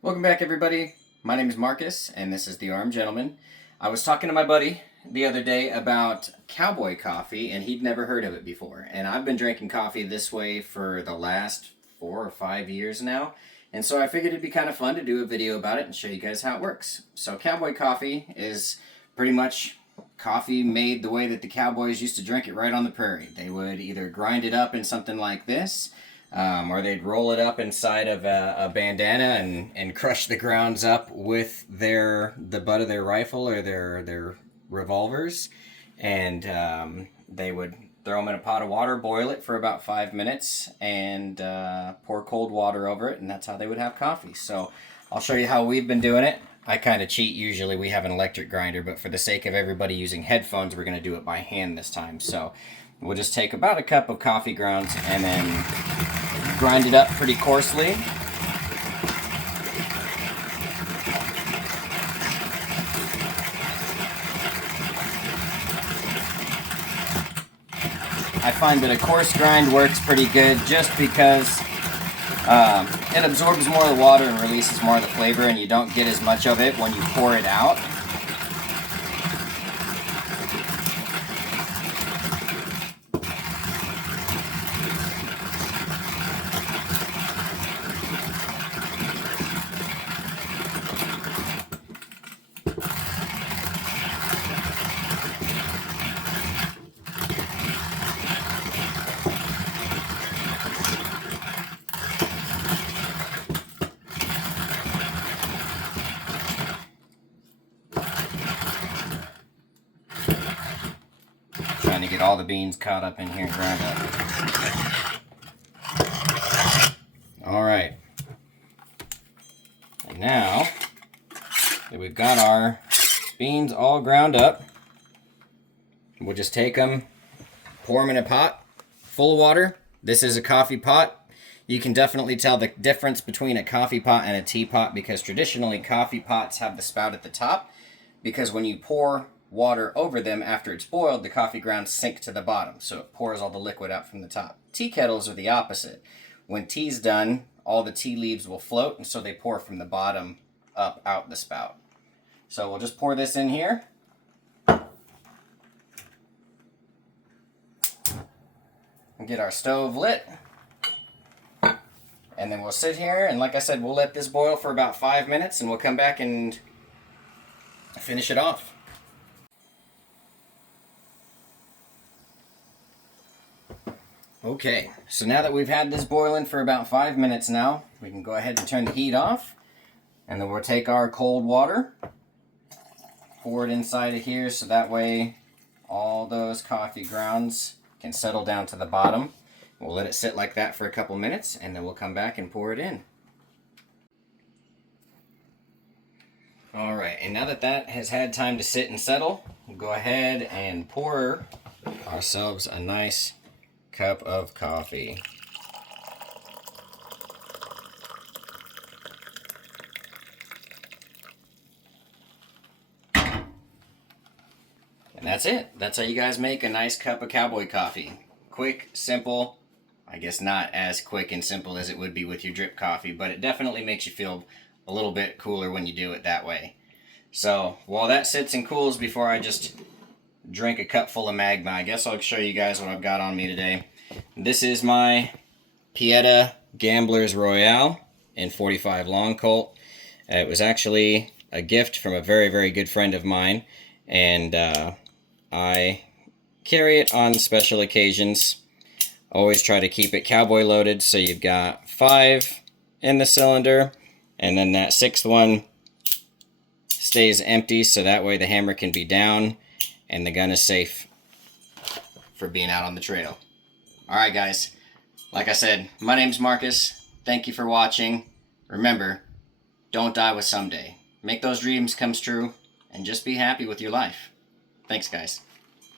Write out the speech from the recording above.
Welcome back, everybody. My name is Marcus, and this is the Armed Gentleman. I was talking to my buddy the other day about Cowboy Coffee, and he'd never heard of it before. And I've been drinking coffee this way for the last 4 or 5 years now, and so I figured it'd be kind of fun to do a video about it and show you guys how it works. So Cowboy Coffee is pretty much coffee made the way that the cowboys used to drink it right on the prairie. They would either grind it up in something like this, or they'd roll it up inside of a bandana and crush the grounds up with the butt of their rifle or their revolvers, and they would throw them in a pot of water, boil it for about 5 minutes, and pour cold water over it, and that's how they would have coffee. So I'll show you how we've been doing it. I kind of cheat usually. We have an electric grinder, but for the sake of everybody using headphones, we're going to do it by hand this time. So we'll just take about a cup of coffee grounds and then grind it up pretty coarsely. I find that a coarse grind works pretty good just because it absorbs more of the water and releases more of the flavor, and you don't get as much of it when you pour it out. Trying to get all the beans caught up in here and ground up. Alright. And now that we've got our beans all ground up, we'll just take them, pour them in a pot full of water. This is a coffee pot. You can definitely tell the difference between a coffee pot and a teapot because traditionally coffee pots have the spout at the top, because when you pour water over them after it's boiled, the coffee grounds sink to the bottom, so it pours all the liquid out from the top. Tea kettles are the opposite. When tea's done, all the tea leaves will float, and so they pour from the bottom up out the spout. So we'll just pour this in here. And get our stove lit. And then we'll sit here, and like I said, we'll let this boil for about 5 minutes, and we'll come back and finish it off. Okay, so now that we've had this boiling for about 5 minutes now, we can go ahead and turn the heat off, and then we'll take our cold water, pour it inside of here so that way all those coffee grounds can settle down to the bottom. We'll let it sit like that for a couple minutes, and then we'll come back and pour it in. Alright, and now that that has had time to sit and settle, we'll go ahead and pour ourselves a nice cup of coffee. And that's it. That's how you guys make a nice cup of Cowboy Coffee. Quick, simple. I guess not as quick and simple as it would be with your drip coffee, but it definitely makes you feel a little bit cooler when you do it that way. So while that sits and cools before I just drink a cup full of magma, I guess I'll show you guys what I've got on me today. This is my Pieta Gamblers Royale in 45 Long Colt. It was actually a gift from a very, very good friend of mine, and I carry it on special occasions. Always try to keep it cowboy loaded, so you've got 5 in the cylinder, and then that 6th one stays empty, so that way the hammer can be down and the gun is safe for being out on the trail. Alright guys, like I said, my name's Marcus. Thank you for watching. Remember, don't die with someday. Make those dreams come true and just be happy with your life. Thanks guys.